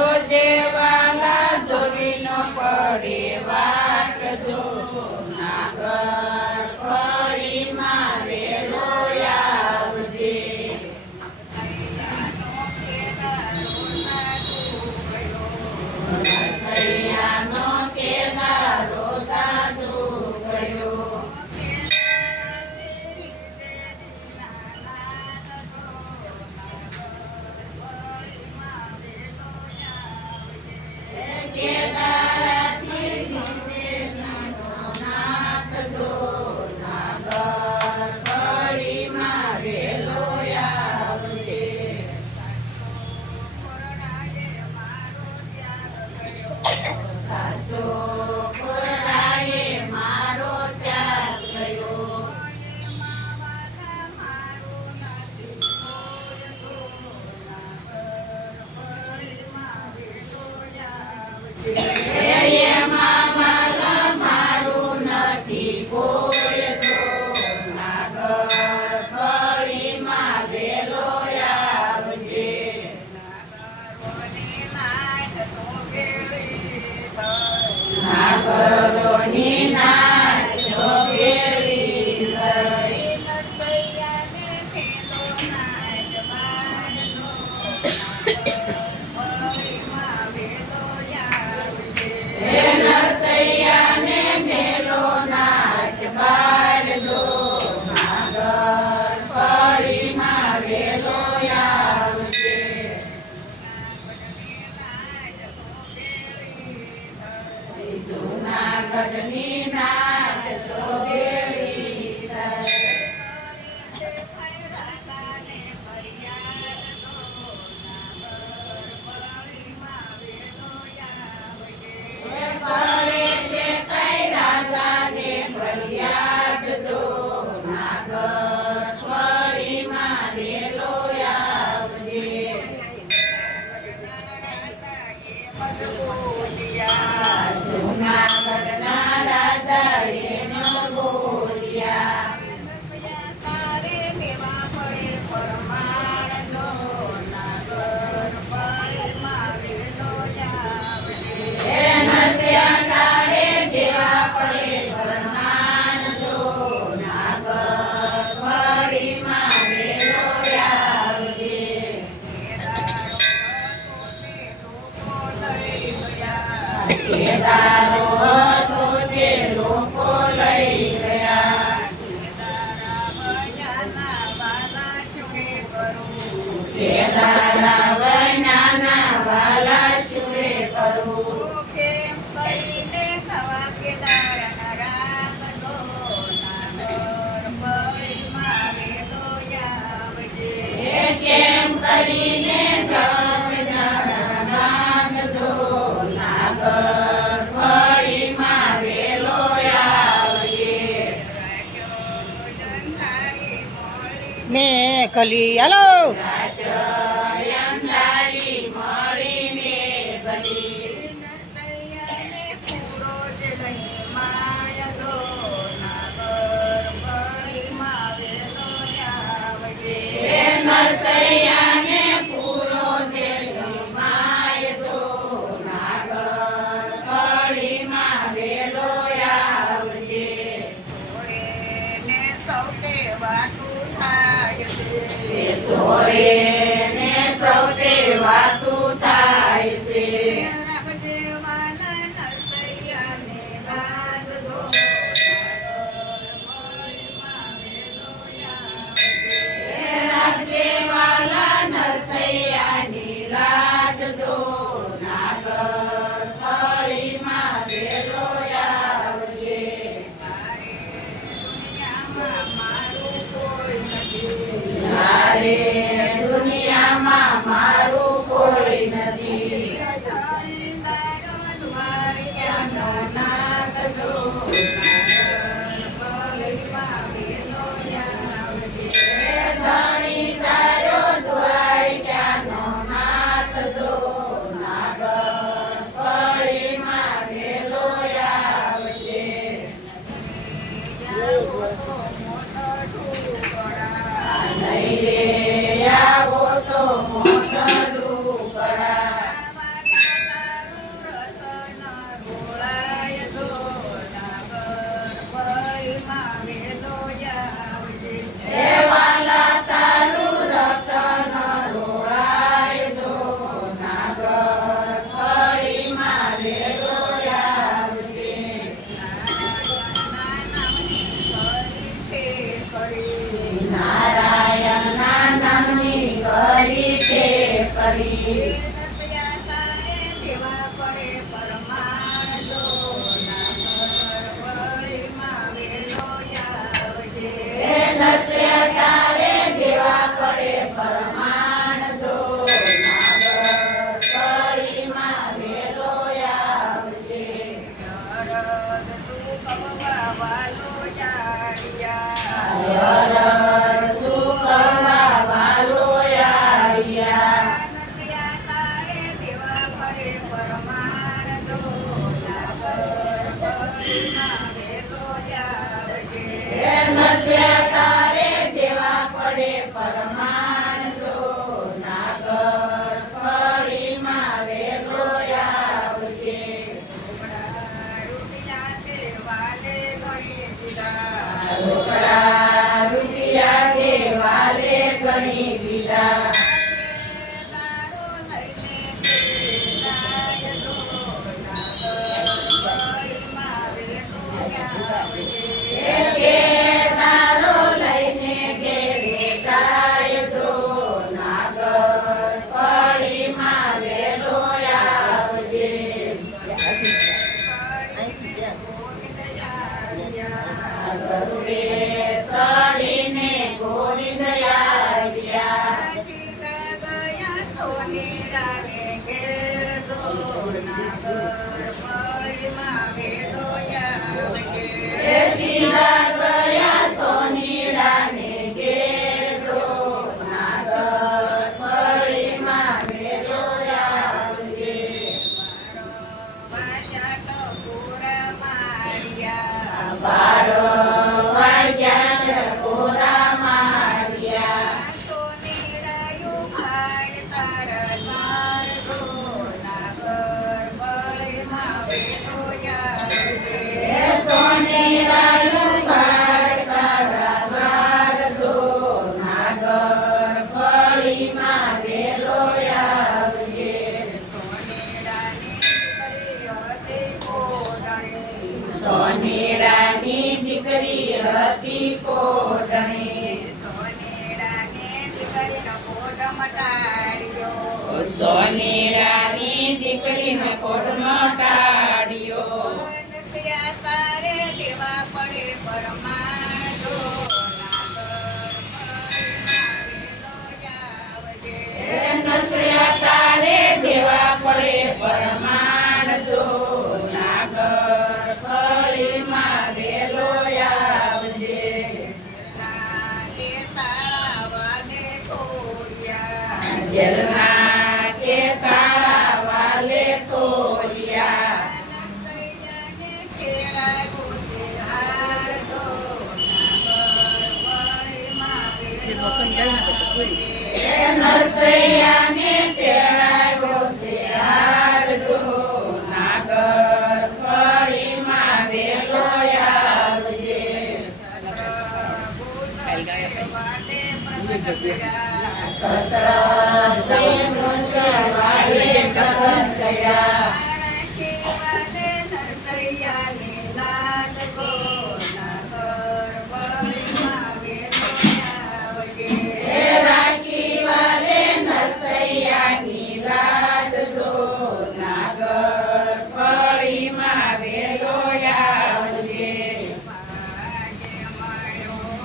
જોજે વાલા જોગી નો પડે વાટ જો નાગર ફળી માં વેલો આવજે સૈયાનો કેદારો સાધુ ગયો કેદારથી નાનો નાથ જો નાગર ફળીમાં વેલો આવજે સાચો કોરડાએ મારો ત્યાગ કર્યો એમાં વાલા મારું નથી કોઈ તો નાગર ફળીમાં વેલો આવજે નાગરોની નાચ ભેળી થઈ હે નરસૈયાને મેલો નાચ બાર દો નાગર ફળીમાં વેલો આવજે જૂનાગઢની નાચ તો ભેળી થઈ કરે છે કઈ રાજાને ફરિયાદ જો નાગર ફળીમાં વેલો આવજે જૂનાગઢના રાજા એનો બોલ્યા હે નરસિંહ તારે દેવા પડે પ્રમાણ જો નાગર ફળીમાં વેલો આવજે કેદારો હતો તે લોકો લઈ ગયા કેદારા વૈનાના વાલા શુરે કરું એ કેમ કરીને માંગજો નાગર ફળીમાં વેલો આવજે મેં કલી હાલો અંધારી મળી મેઘલી હે નરસૈયાને પૂરો જે માય દો નાગર ફળીમાં વેલો આવજે સોરે ને સૌટે વાતું થાય છે રાજે વાલા નરસૈયાની લાજ દો નાગર ફળીમાં વેલો આવજે તારે દુનિયામાં મારું કોઈ નથી ક્યાંનો નાથ દો ધણી તારો દ્વાર ક્યાંનો નાથ દો નાગર ફળીમાં વેલો આવજે નહીં રે આવો તો મોટું કડા ફળીમાં વેલો આવજે. એ સીધા ગયા સોનીડાને ઘેર જો નાગર ફળીમાં વેલો આવજે. વાજાટો પૂરા માર્યા બારો વાગ્યા ટકોરા માર્યા. સોનીડાયું ખાડ તારા માર જો નાગર ફળીમાં વેલો આવજે. એ સોનીડાયું કાળ તારા મારજો નાગર ફળીમાં વેલો આવજે. સોનેડાની દીકરી હતી કોટણી. સોનેડાની દીકરીનો કોટ મટાડ્યો. સોનેડાની દીકરીનો કોટ મટાડ્યો. ત્યાં તારે દેવા પડે પરમાણ જો નરસિંહ તારે દેવા પડે પરમાણ જો નાગર ફળીમાં વેલો આવજે. જેલના કે તાળા વાલે તોલ્યા. નરસૈયાને તેડાવ્યો છે હાર જો નાગર ફળીમાં વેલો આવજે. સત્ર વાલે પ્રગટ કર્યા. નરસૈયાને લાજ ગો